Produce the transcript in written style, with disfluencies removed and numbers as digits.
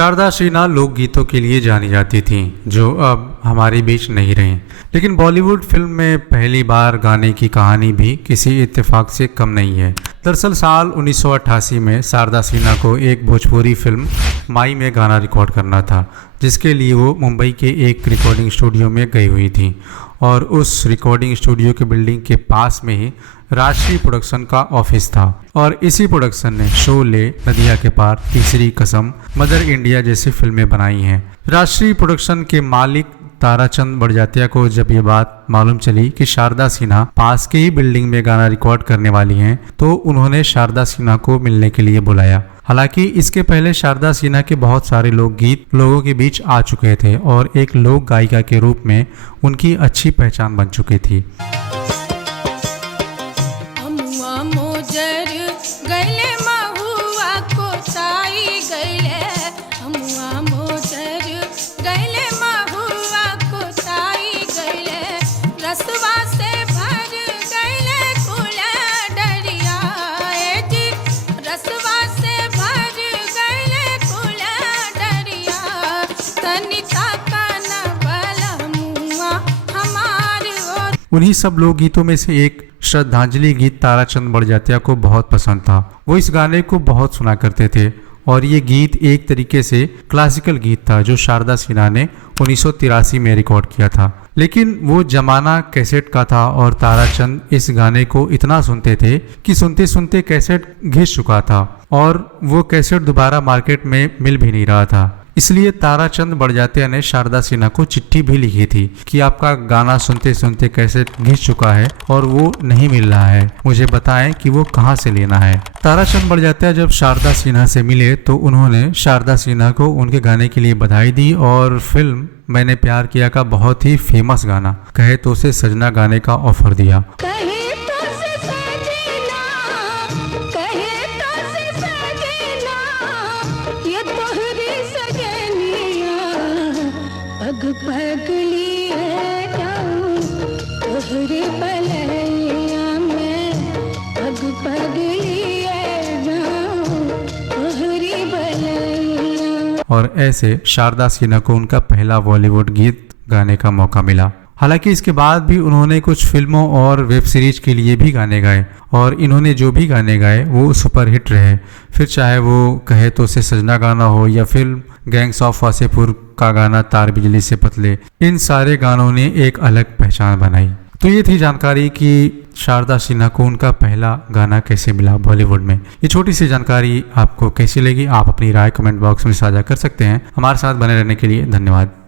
शारदा सिन्हा लोकगीतों के लिए जानी जाती थीं, जो अब हमारे बीच नहीं रहीं। लेकिन बॉलीवुड फिल्म में पहली बार गाने की कहानी भी किसी इत्तेफाक से कम नहीं है। दरअसल साल 1988 में शारदा सिन्हा को एक भोजपुरी फिल्म माई में गाना रिकॉर्ड करना था, जिसके लिए वो मुंबई के एक रिकॉर्डिंग स्टूडियो में गई हुई थी और उस रिकॉर्डिंग स्टूडियो के बिल्डिंग के पास में ही राष्ट्रीय प्रोडक्शन का ऑफिस था और इसी प्रोडक्शन ने शोले, नदिया के पार, तीसरी कसम, मदर इंडिया जैसी फिल्में बनाई हैं। राष्ट्रीय प्रोडक्शन के मालिक ताराचंद बड़जात्या को जब ये बात मालूम चली कि शारदा सिन्हा पास के ही बिल्डिंग में गाना रिकॉर्ड करने वाली हैं, तो उन्होंने शारदा सिन्हा को मिलने के लिए बुलाया। हालांकि इसके पहले शारदा सिन्हा के बहुत सारे लोकगीत लोगों के बीच आ चुके थे और एक लोक गायिका के रूप में उनकी अच्छी पहचान बन चुकी थी। उन्हीं सब लोकगीतों में से एक श्रद्धांजलि गीत ताराचंद बड़जात्या को बहुत पसंद था। वो इस गाने को बहुत सुना करते थे और ये गीत एक तरीके से क्लासिकल गीत था जो शारदा सिन्हा ने 1983 में रिकॉर्ड किया था। लेकिन वो जमाना कैसेट का था और ताराचंद इस गाने को इतना सुनते थे कि सुनते सुनते कैसेट घिस चुका था और वो कैसेट दोबारा मार्केट में मिल भी नहीं रहा था। इसलिए ताराचंद बड़जात्या ने शारदा सिन्हा को चिट्ठी भी लिखी थी कि आपका गाना सुनते सुनते कैसेट घिस चुका है और वो नहीं मिल रहा है, मुझे बताएं कि वो कहाँ से लेना है। ताराचंद बड़जात्या जब शारदा सिन्हा से मिले तो उन्होंने शारदा सिन्हा को उनके गाने के लिए बधाई दी और फिल्म मैंने प्यार किया का बहुत ही फेमस गाना कहे तो से सजना गाने का ऑफर दिया। पगली है जाऊं तोहरे पलैया में, पगली है जाऊं तोहरे पलैया। और ऐसे शारदा सिन्हा को उनका पहला बॉलीवुड गीत गाने का मौका मिला। हालांकि इसके बाद भी उन्होंने कुछ फिल्मों और वेब सीरीज के लिए भी गाने गाए और इन्होंने जो भी गाने गाए वो सुपरहिट रहे। फिर चाहे वो कहे तो से सजना गाना हो या फिल्म गैंग्स ऑफ वासेपुर का गाना तार बिजली से पतले, इन सारे गानों ने एक अलग पहचान बनाई। तो ये थी जानकारी कि शारदा सिन्हा को उनका पहला गाना कैसे मिला बॉलीवुड में। ये छोटी सी जानकारी आपको कैसी लगी, आप अपनी राय कमेंट बॉक्स में साझा कर सकते हैं। हमारे साथ बने रहने के लिए धन्यवाद।